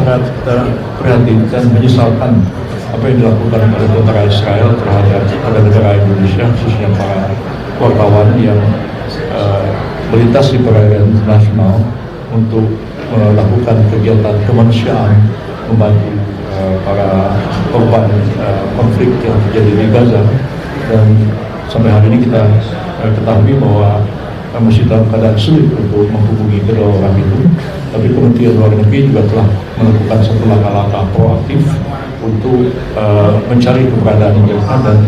sangat prihatin dan menyesalkan apa yang dilakukan oleh tentara Israel terhadap warga negara Indonesia, khususnya para wartawan yang melintas di perairan internasional untuk melakukan kegiatan kemanusiaan, membantu para korban konflik yang terjadi di Gaza. Dan sampai hari ini kita ketahui bahwa masih dalam keadaan sulit untuk menghubungi kedua orang itu. Tapi Kementerian Luar Negeri juga telah melakukan satu langkah-langkah proaktif untuk mencari keberadaan mereka dan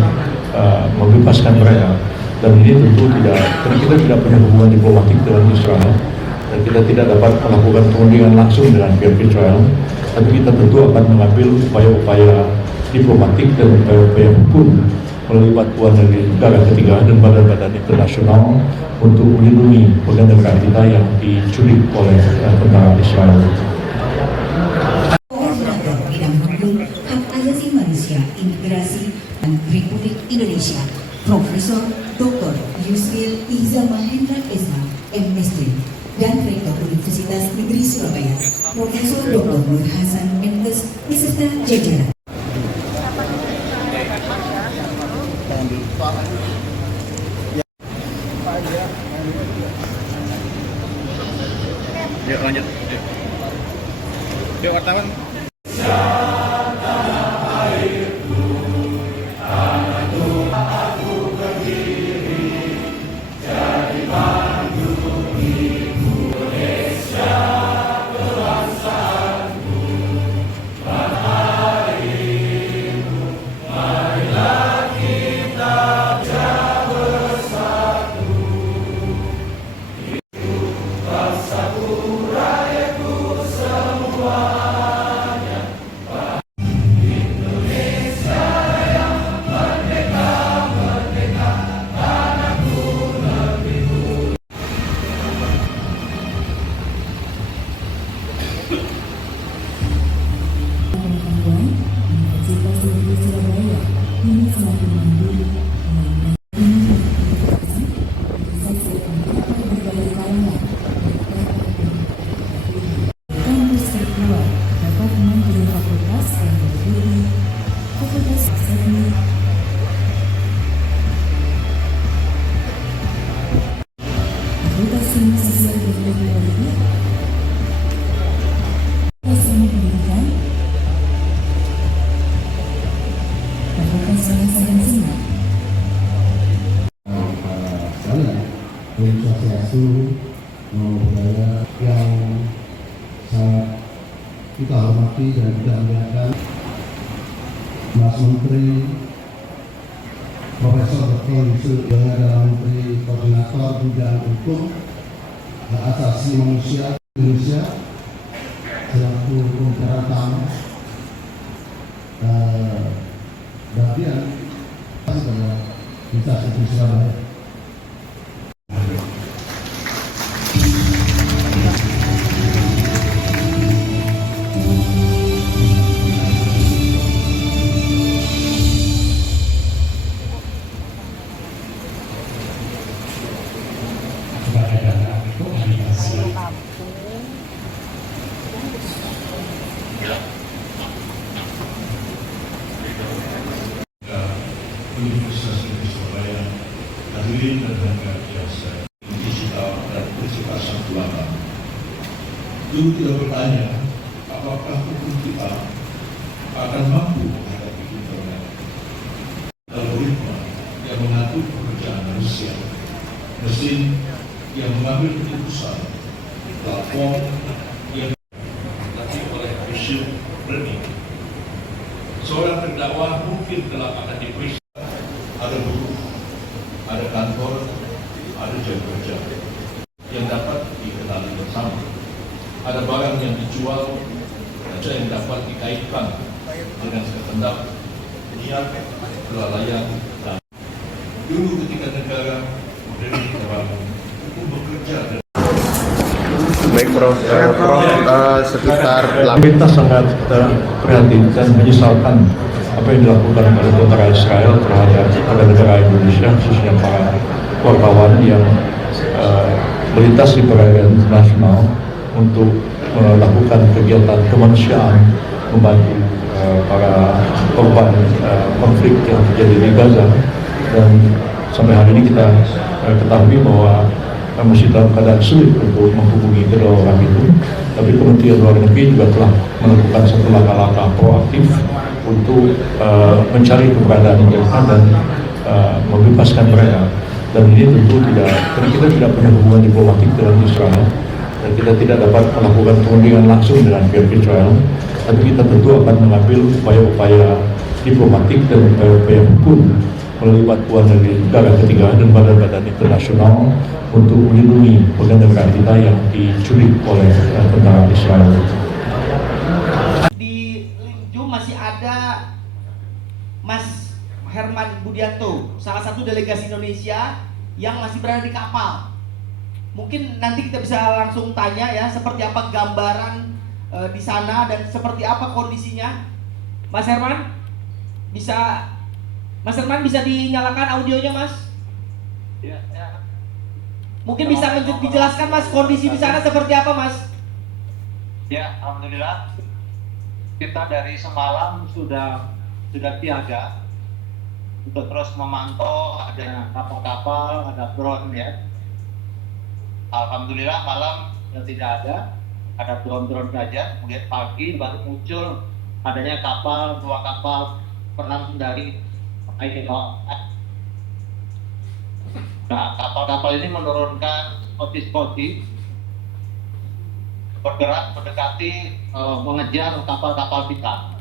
membebaskan mereka. Dan ini tentu karena kita tidak punya hubungan diplomatik dengan Israel dan kita tidak dapat melakukan perundingan langsung dengan pihak Israel, tapi kita tentu akan mengambil upaya-upaya diplomatik dan upaya-upaya hukum melalui bantuan dari negara ketiga dan badan-badan internasional untuk melindungi warga negara kita yang diculik oleh tentara Israel. Bidang hukum, hak asasi manusia, imigrasi, dan Republik Indonesia, Profesor Dr. Yusril Iza Mahendra SH, MSc, dan Rektor Universitas Negeri Surabaya, Profesor Dr. Nur Hasan Menkes, beserta jajaran. Yuk lanjut. Yuk wartawan. Universitas Negeri Surabaya ini semakin mandiri berbagai kalangan. Kampus kedua dapat menjadi fakultas yang berdiri, fakultas seni, fakultas ilmu sosial dan teknologi, fakultas ilmu pendidikan, Swastiastu, Namo Buddhaya, yang sangat kita hormati dan kita muliakan Mas Menteri Profesor Dr. Yusril Iza Menteri Koordinator Bidang Hukum Hak Asasi Manusia Indonesia selaku pembicara tamu bagian pada Universitas Negeri Surabaya. Universitas Negeri Surabaya, hadirin dan hadirat biasa, digital dan bersifat satu lama. Dulu tidak bertanya, apakah hukum kita akan mampu menghadapi internet, algoritma yang mengatur pekerjaan manusia, mesin yang mengambil keputusan, platform yang dilatih oleh machine learning. Seorang terdakwa mungkin telah akan diperiksa. Ada buruh, ada kantor, ada jam kerja yang dapat dikenali bersama. Ada barang yang dijual, ada yang dapat dikaitkan dengan kehendak, niat, kelalaian, dan dulu ketika negara modern terbangun, hukum bekerja dan Baik Prof, sekitar kita sangat prihatin dan menyesalkan apa yang dilakukan oleh tentara Israel terhadap warga negara Indonesia, khususnya para wartawan yang melintas di perairan internasional untuk melakukan kegiatan kemanusiaan membantu para korban konflik yang terjadi di Gaza. Dan sampai hari ini kita ketahui bahwa masih dalam keadaan sulit untuk menghubungi kedua orang itu. Tapi Kementerian Luar Negeri juga telah melakukan satu langkah-langkah proaktif untuk mencari keberadaan mereka dan membebaskan mereka. Dan ini tentu tidak, karena kita tidak punya hubungan diplomatik dengan Israel dan kita tidak dapat melakukan perundingan langsung dengan pihak Israel, tapi kita tentu akan mengambil upaya-upaya diplomatik dan upaya-upaya hukum melalui bantuan dari negara ketiga dan badan-badan internasional untuk melindungi warga negara kita yang diculik oleh tentara Israel. Di Linju masih ada Mas Herman Budianto, salah satu delegasi Indonesia yang masih berada di kapal. Mungkin nanti kita bisa langsung tanya ya, seperti apa gambaran di sana dan seperti apa kondisinya. Mas Herman, bisa dinyalakan audionya, Mas? Ya. Mungkin bisa dijelaskan, Mas, kondisi di sana seperti apa, Mas? Ya, alhamdulillah. Kita dari semalam sudah siaga untuk terus memantau adanya kapal-kapal, ada drone ya. Alhamdulillah malam tidak ada drone saja. Kemudian pagi baru muncul adanya dua kapal perang dari ISO. Nah, kapal-kapal ini menurunkan skoti bergerak mendekati mengejar kapal-kapal kita.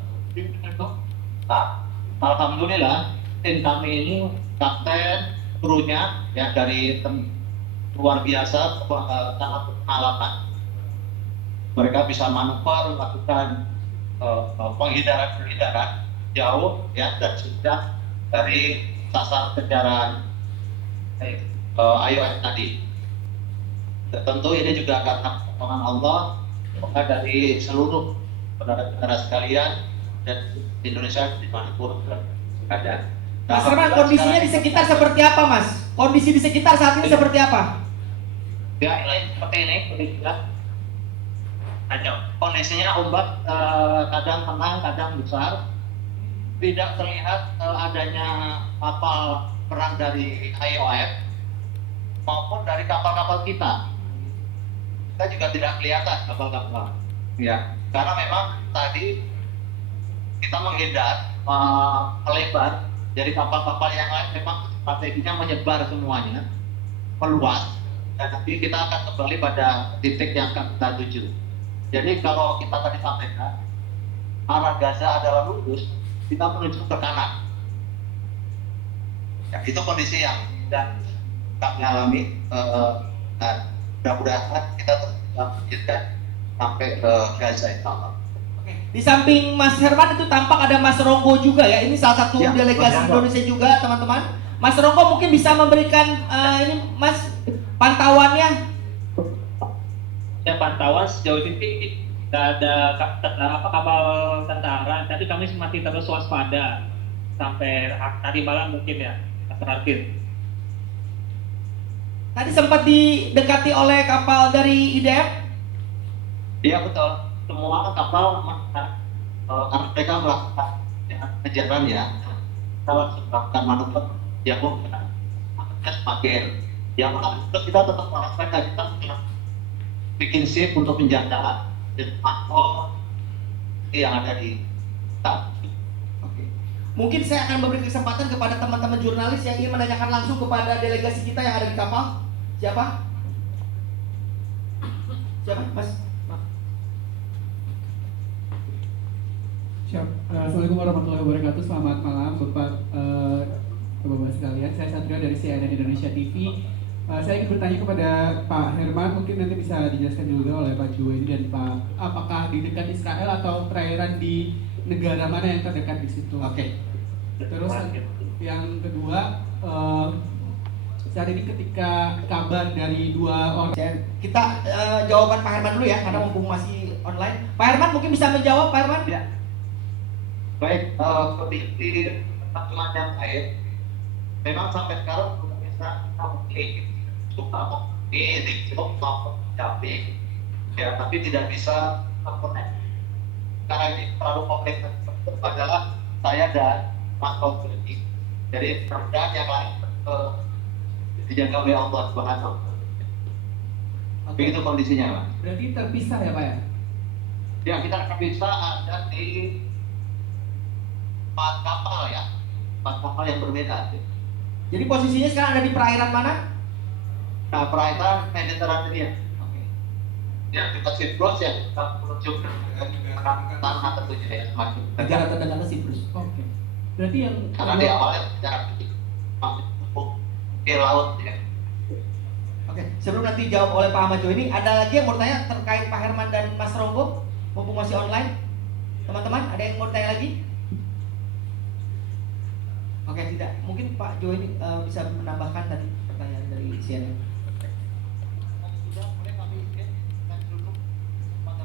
Nah, alhamdulillah tim kami ini, kapten, krunya ya dari luar biasa, sangat pengalaman. Mereka bisa manuver, melakukan penghindaran jauh ya, dan sudah dari sasar kejaran IOF tadi. Tentu ini juga karena pertolongan Allah, maka dari seluruh saudara-saudara sekalian dan Indonesia dimanapun ada. Mas Herman, kondisinya di sekitar seperti apa, Mas? Kondisi di sekitar saat ini seperti apa? Ya, ini seperti ini kondisinya. Kondisinya ombak kadang tenang, kadang besar. Tidak terlihat adanya kapal perang dari IOF maupun dari kapal-kapal kita. Kita juga tidak kelihatan kapal-kapal. Ya, karena memang tadi kita menghindar melebar. Jadi kapal-kapal yang lain memang strateginya menyebar semuanya, meluas, dan nanti kita akan kembali pada titik yang akan kita tuju. Jadi kalau kita tadi sampaikan, arah Gaza adalah lurus, kita menuju ke kanan. Ya, itu kondisi yang kami alami. Mudah-mudahan kita terus lanjutkan sampai ke Gaza itu. Di samping Mas Herman itu tampak ada Mas Ronggo juga ya. Ini salah satu ya, delegasi Indonesia juga, teman-teman. Mas Ronggo mungkin bisa memberikan ini Mas pantauannya. Ya, pantauan sejauh ini tidak ada kapal tentara. Tapi kami masih terus waspada sampai tadi malam mungkin ya, terakhir. Tadi sempat didekati oleh kapal dari IDF. Iya betul. Semua kapal karena mereka melakukan kejaran ya, kalau melakukan manuver ya bukan semakin yang terus kita tetap melakukan, kita bikin shift untuk penjagaan dan pantau yang ada di kita. Mungkin saya akan memberi kesempatan kepada teman-teman jurnalis yang ingin menanyakan langsung kepada delegasi kita yang ada di kapal. Siapa? Mas? Assalamualaikum warahmatullahi wabarakatuh. Selamat malam Bapak sekalian. Saya Satrio dari CNN Indonesia TV. Saya ingin bertanya kepada Pak Herman, mungkin nanti bisa dijelaskan juga oleh Pak Juweni dan Pak, apakah di dekat Israel atau perairan di negara mana yang terdekat di situ? Oke. Terus yang kedua, saat ini ketika kabar dari dua orang, kita jawaban Pak Herman dulu ya, karena mumpung masih online. Pak Herman mungkin bisa menjawab, Pak Herman? Ya. Baik, kondisi teman yang lain memang sampai sekarang belum bisa di maupun Jambi ya, tapi tidak bisa terkonek karena ini terlalu kompleks. Adalah saya dan Mas Taufik. Jadi mudah-mudahan yang lain dijaga oleh Allah Subhanahu. Begitu kondisinya, Pak. Berarti terpisah ya Pak ya? Ya, kita akan bisa ada di 4 kapal ya, 4 kapal yang berbeda. Jadi posisinya sekarang ada di perairan mana? Nah, perairan Mediterania. Ya, kita Cyprus ya, kita menuju ke tanah tentunya ya, semakin Negara terdekat Siprus. Oke. Berarti yang karena di awalnya jarak masih cukup di laut ya. Oke, sebelum nanti jawab oleh Pak Ahmad Jo ini, ada lagi yang mau tanya terkait Pak Herman dan Mas Ronggo, mumpung masih online. Teman-teman, ada yang mau tanya lagi? Oke, tidak. Mungkin Pak Jo ini bisa menambahkan tadi pertanyaan dari CNN. Sudah boleh kami izin dulu Pak.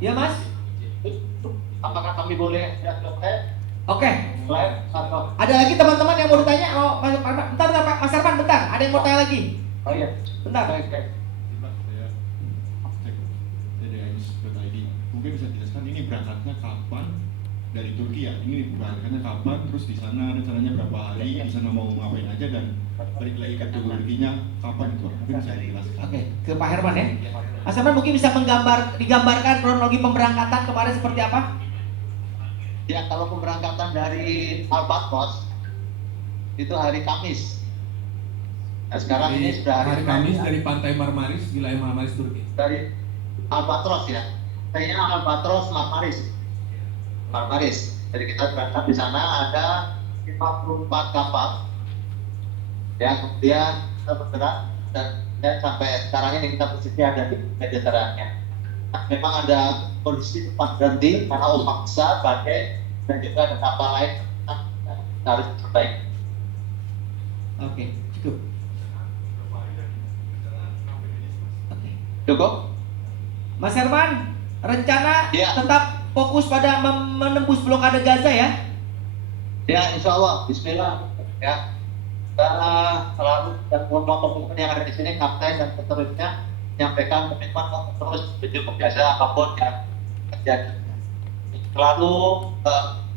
Ya Mas? Apakah kami boleh lihat Oke. live atau Ada lagi teman-teman yang mau ditanya? Oh, Mas Herman, bentar, Pak. Mas Herman, bentar. Ada yang mau tanya lagi? oh iya, Bentar. baik. Mungkin bisa dijelaskan ini berangkatnya kapan dari Turki ya? Ini berangkatnya kapan? Terus di sana rencananya berapa hari? Di sana mau ngapain aja dan balik lagi ke Turkinya kapan itu? Mungkin bisa dijelaskan. Oke, ke Pak Herman ya. Mas Herman mungkin bisa digambarkan kronologi pemberangkatan kemarin seperti apa? Ya, kalau pemberangkatan dari Albatros itu hari Kamis. Nah, sekarang ini sudah hari Kamis dari Pantai Marmaris, wilayah Marmaris Turki. dari Albatros ya. Kayaknya Albatros Marmaris. Jadi kita berangkat di sana ada 54 kapal. Ya, kemudian kita bergerak dan sampai sekarang ini kita posisi ada di Mediterania. Nah, memang ada kondisi tempat berhenti karena ombak besar, badai, dan juga ada kapal lain harus terbaik. Oke, cukup. Oke. Cukup? Mas Herman, rencana Ya. tetap fokus pada menembus blokade Gaza ya? Ya, insya Allah, Bismillah. Ya, karena selalu dan kelompok yang ada di sini, kapten dan seterusnya menyampaikan komitmen untuk terus menuju ke Gaza apapun yang terjadi. Selalu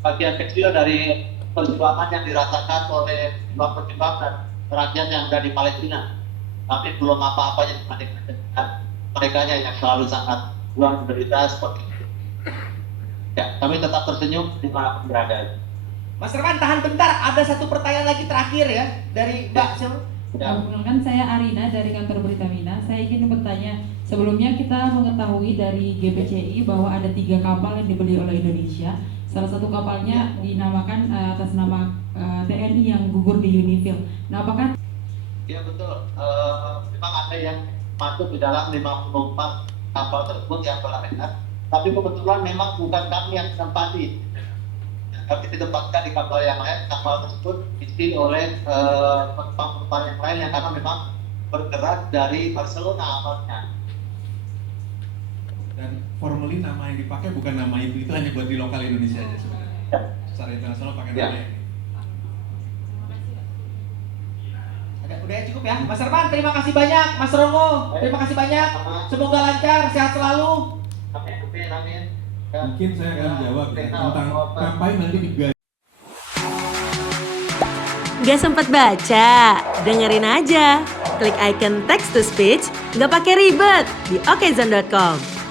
bagian kecil dari perjuangan yang dirasakan oleh pejuang dan rakyat yang ada di Palestina, tapi belum apa-apanya dibandingkan dengan mereka yang selalu sangat luar menderita seperti itu. Ya, kami tetap tersenyum dimanapun berada. Mas Herman, tahan bentar. Ada satu pertanyaan lagi terakhir ya dari Mbak Sil. Ya. Perkenalkan, saya Arina dari kantor Berita Mina. Saya ingin bertanya, sebelumnya kita mengetahui dari GPCI bahwa ada 3 kapal yang dibeli oleh Indonesia. Salah satu kapalnya dinamakan atas nama TNI yang gugur di Unifil. Nah, apakah? Ya betul. Memang ada yang masuk di dalam 54 kapal tersebut yang berlaku. Tapi kebetulan memang bukan kami yang ditempati. Kami ditempatkan di kapal yang lain. Kapal tersebut diisi oleh penumpang-penumpang yang lain yang karena memang bergerak dari Barcelona awalnya. Dan formally nama yang dipakai bukan nama itu hanya buat di lokal Indonesia aja sebenarnya. Ya. Secara internasional pakai Ya. nama ini. Udah ya, cukup ya. Mas Herman, terima kasih banyak. Mas Romo, terima kasih banyak. Semoga lancar, sehat selalu. Amin, amin, amin. Mungkin saya akan jawab ya tentang ngapain nanti di Gaza. Gak sempet baca? Dengerin aja. Klik icon text to speech, gak pakai ribet di okezone.com.